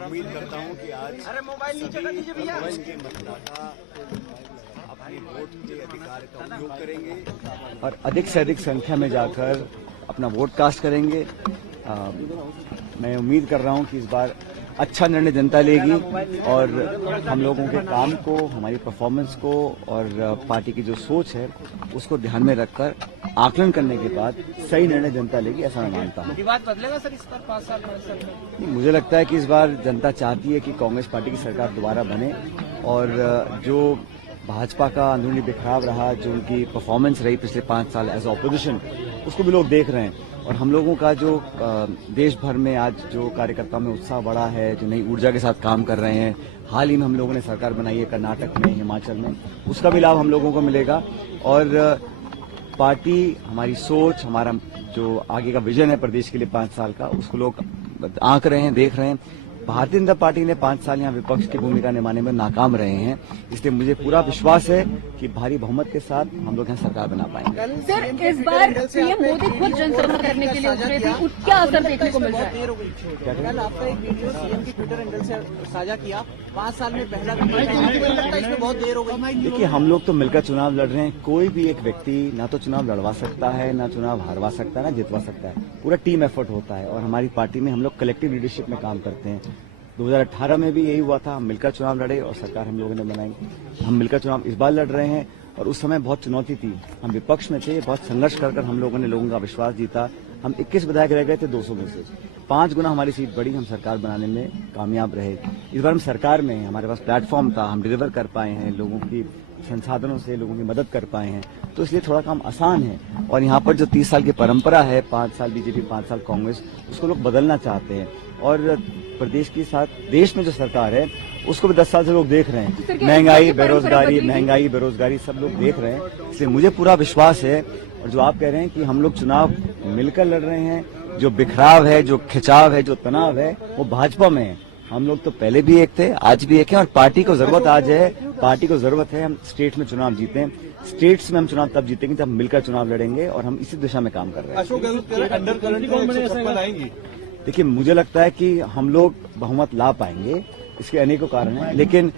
उम्मीद करता हूँ कि आज सभी के मतदाता अपने वोट के अधिकार का उपयोग करेंगे और अधिक से अधिक संख्या में जाकर अपना वोट कास्ट करेंगे। मैं उम्मीद कर रहा हूँ कि इस बार अच्छा निर्णय जनता लेगी और हम लोगों के काम को, हमारी परफॉर्मेंस को और पार्टी की जो सोच है उसको ध्यान में रखकर आकलन करने के बाद सही निर्णय जनता लेगी, ऐसा मैं मानता हूँ। विवाद बदलेगा सर इस बार 5 साल में? मुझे लगता है कि इस बार जनता चाहती है कि कांग्रेस पार्टी की सरकार दोबारा बने और जो भाजपा का अंदरूनी बिखराव रहा, जो उनकी परफॉर्मेंस रही पिछले 5 साल एज ऑपोजिशन, उसको भी लोग देख रहे हैं। और हम लोगों का जो देश भर में आज जो कार्यकर्ताओं में उत्साह बढ़ा है, जो नई ऊर्जा के साथ काम कर रहे हैं, हाल ही में हम लोगों ने सरकार बनाई है कर्नाटक में, हिमाचल में, उसका भी लाभ हम लोगों को मिलेगा। और पार्टी, हमारी सोच, हमारा जो आगे का विजन है प्रदेश के लिए 5 साल का, उसको लोग आंक रहे हैं, देख रहे हैं। भारतीय जनता पार्टी ने 5 साल यहाँ विपक्ष की भूमिका निभाने में नाकाम रहे हैं, इसलिए मुझे पूरा विश्वास है कि भारी बहुमत के साथ हम लोग यहाँ सरकार बना पाएंगे। सर, इस बार पीएम मोदी खुद जनसभा करने के लिए उतरे थे, क्या असर देखने को मिल रहा है? कल आपका एक वीडियो सीएम की ट्विटर हैंडल से साझा किया, 5 साल में पहला लगता है, इसमें बहुत देर हो गई। देखिए, हम लोग तो मिलकर चुनाव लड़ रहे हैं। कोई भी एक व्यक्ति ना तो चुनाव लड़वा सकता है, ना चुनाव हारवा सकता है, ना जितवा सकता है। पूरा टीम एफर्ट होता है और हमारी पार्टी में हम लोग कलेक्टिव लीडरशिप में काम करते हैं। 2018 में भी यही हुआ था, हम मिलकर चुनाव लड़े और सरकार हम लोगों ने बनाई। हम मिलकर चुनाव इस बार लड़ रहे हैं और उस समय बहुत चुनौती थी, हम विपक्ष में थे, बहुत संघर्ष कर हम लोगों ने लोगों का विश्वास जीता। हम 21 विधायक रह गए थे 200 में से, 5 गुना हमारी सीट बढ़ी, हम सरकार बनाने में कामयाब रहे। इस बार हम सरकार में हैं, हमारे पास प्लेटफॉर्म था, हम डिलीवर कर पाए हैं, लोगों की संसाधनों से लोगों की मदद कर पाए हैं, तो इसलिए थोड़ा काम आसान है। और यहाँ पर जो 30 साल की परंपरा है, 5 साल बीजेपी 5 साल कांग्रेस, उसको लोग बदलना चाहते हैं। और प्रदेश के साथ देश में जो सरकार है उसको भी 10 साल से लोग देख रहे हैं। महंगाई बेरोजगारी सब लोग देख रहे हैं, इसलिए मुझे पूरा विश्वास है। और जो आप कह रहे हैं कि हम लोग चुनाव मिलकर लड़ रहे हैं, जो बिखराव है, जो खिंचाव है, जो तनाव है, वो भाजपा में है। हम लोग तो पहले भी एक थे, आज भी एक हैं और पार्टी को जरूरत आज है, पार्टी को जरूरत है हम स्टेट में चुनाव जीतें। स्टेट्स में हम चुनाव तब जीतेंगे जब मिलकर चुनाव लड़ेंगे और हम इसी दिशा में काम कर रहे हैं। अशोक गहलोत अंडर करंट आएंगी। देखिए, मुझे लगता है कि हम लोग बहुमत ला पाएंगे, इसके अनेकों कारण हैं, लेकिन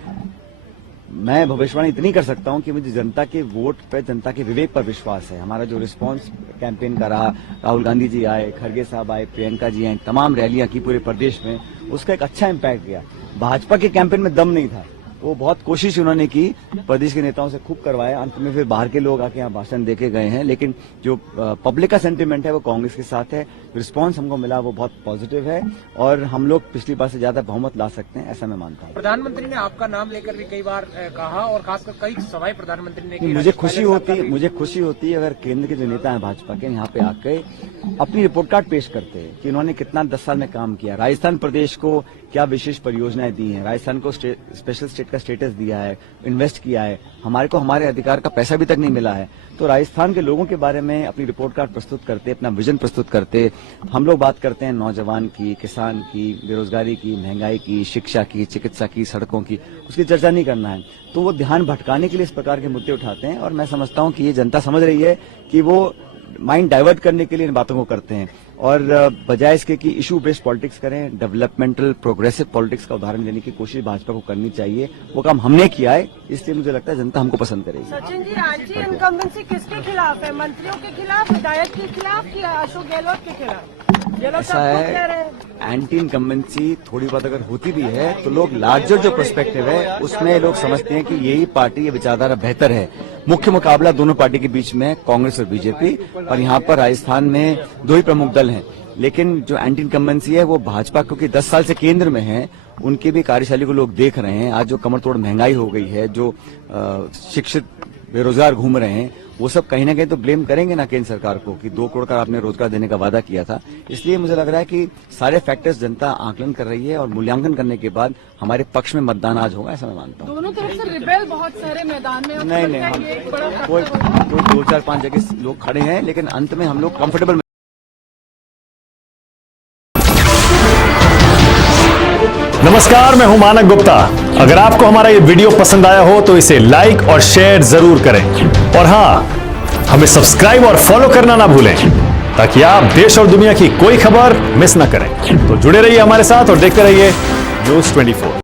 मैं भविष्यवाणी इतनी कर सकता हूं कि मुझे जनता के वोट पर, जनता के विवेक पर विश्वास है। हमारा जो रिस्पांस कैंपेन का रहा, राहुल गांधी जी आए, खड़गे साहब आए, प्रियंका जी आए, तमाम रैलियां की पूरे प्रदेश में, उसका एक अच्छा इम्पैक्ट गया। भाजपा के कैंपेन में दम नहीं था, वो बहुत कोशिश उन्होंने की, प्रदेश के नेताओं से खूब करवाया, अंत में फिर बाहर के लोग आके यहाँ भाषण देके गए हैं, लेकिन जो पब्लिक का सेंटीमेंट है वो कांग्रेस के साथ है। रिस्पांस हमको मिला वो बहुत पॉजिटिव है और हम लोग पिछली बार से ज्यादा बहुमत ला सकते हैं, ऐसा मैं मानता हूँ। प्रधानमंत्री ने आपका नाम लेकर भी कई बार कहा और खासकर कई सवाई प्रधानमंत्री ने की। मुझे खुशी होती है अगर केंद्र के जो नेता हैं भाजपा के, यहाँ पे आके अपनी रिपोर्ट कार्ड पेश करते हैं कि उन्होंने कितना 10 साल में काम किया, राजस्थान प्रदेश को क्या विशेष परियोजनाएं दी हैं, राजस्थान को स्पेशल स्टेट का स्टेटस दिया है, इन्वेस्ट किया है, हमारे को हमारे अधिकार का पैसा भी तक नहीं मिला है। तो राजस्थान के लोगों के बारे में अपनी रिपोर्ट कार्ड प्रस्तुत करते, अपना विजन प्रस्तुत करते। हम लोग बात करते हैं नौजवान की, किसान की, बेरोजगारी की, महंगाई की, शिक्षा की, चिकित्सा की, सड़कों की, उसकी चर्चा नहीं करना है। तो वो ध्यान भटकाने के लिए इस प्रकार के मुद्दे उठाते हैं और मैं समझता हूँ कि ये जनता समझ रही है कि वो माइंड डाइवर्ट करने के लिए इन बातों को करते हैं और बजाय इसके कि इशू बेस्ड पॉलिटिक्स करें, डेवलपमेंटल प्रोग्रेसिव पॉलिटिक्स का उदाहरण देने की कोशिश भाजपा को करनी चाहिए। वो काम हमने किया है, इसलिए मुझे लगता है जनता हमको पसंद करेगी। सचिन जी, एंटी इनकम्बेंसी किसके खिलाफ है? मंत्रियों के खिलाफ, विधायक के खिलाफ या अशोक गहलोत के खिलाफ? ऐसा है, एंटी इनकम्बेंसी थोड़ी बात अगर होती भी है तो लोग लार्जर जो पर्सपेक्टिव है उसमें लोग समझते हैं कि यही पार्टी, ये विचारधारा बेहतर है। मुख्य मुकाबला दोनों पार्टी के बीच में कांग्रेस और बीजेपी, और यहाँ पर राजस्थान में 2 ही प्रमुख दल हैं। लेकिन जो एंटी इनकम्बेंसी है वो भाजपा, क्योंकि 10 साल से केंद्र में है, उनकी भी कार्यशैली को लोग देख रहे हैं। आज जो कमर तोड़ महंगाई हो गई है, जो शिक्षित बेरोजगार घूम रहे हैं, वो सब कहीं ना कहीं तो ब्लेम करेंगे ना केंद्र सरकार को कि 2 करोड़ का आपने रोजगार देने का वादा किया था। इसलिए मुझे लग रहा है कि सारे फैक्टर्स जनता आकलन कर रही है और मूल्यांकन करने के बाद हमारे पक्ष में मतदान आज होगा, ऐसा मैं मानता हूँ। दोनों तरफ से रिबेल बहुत सारे मैदान में। नहीं, हम कोई 2, 4, 5 जगह लोग खड़े हैं, लेकिन अंत में हम लोग कंफर्टेबल। नमस्कार, मैं हूं मानक गुप्ता। अगर आपको हमारा ये वीडियो पसंद आया हो तो इसे लाइक और शेयर जरूर करें और हां, हमें सब्सक्राइब और फॉलो करना ना भूलें। ताकि आप देश और दुनिया की कोई खबर मिस ना करें। तो जुड़े रहिए हमारे साथ और देखते रहिए News 24।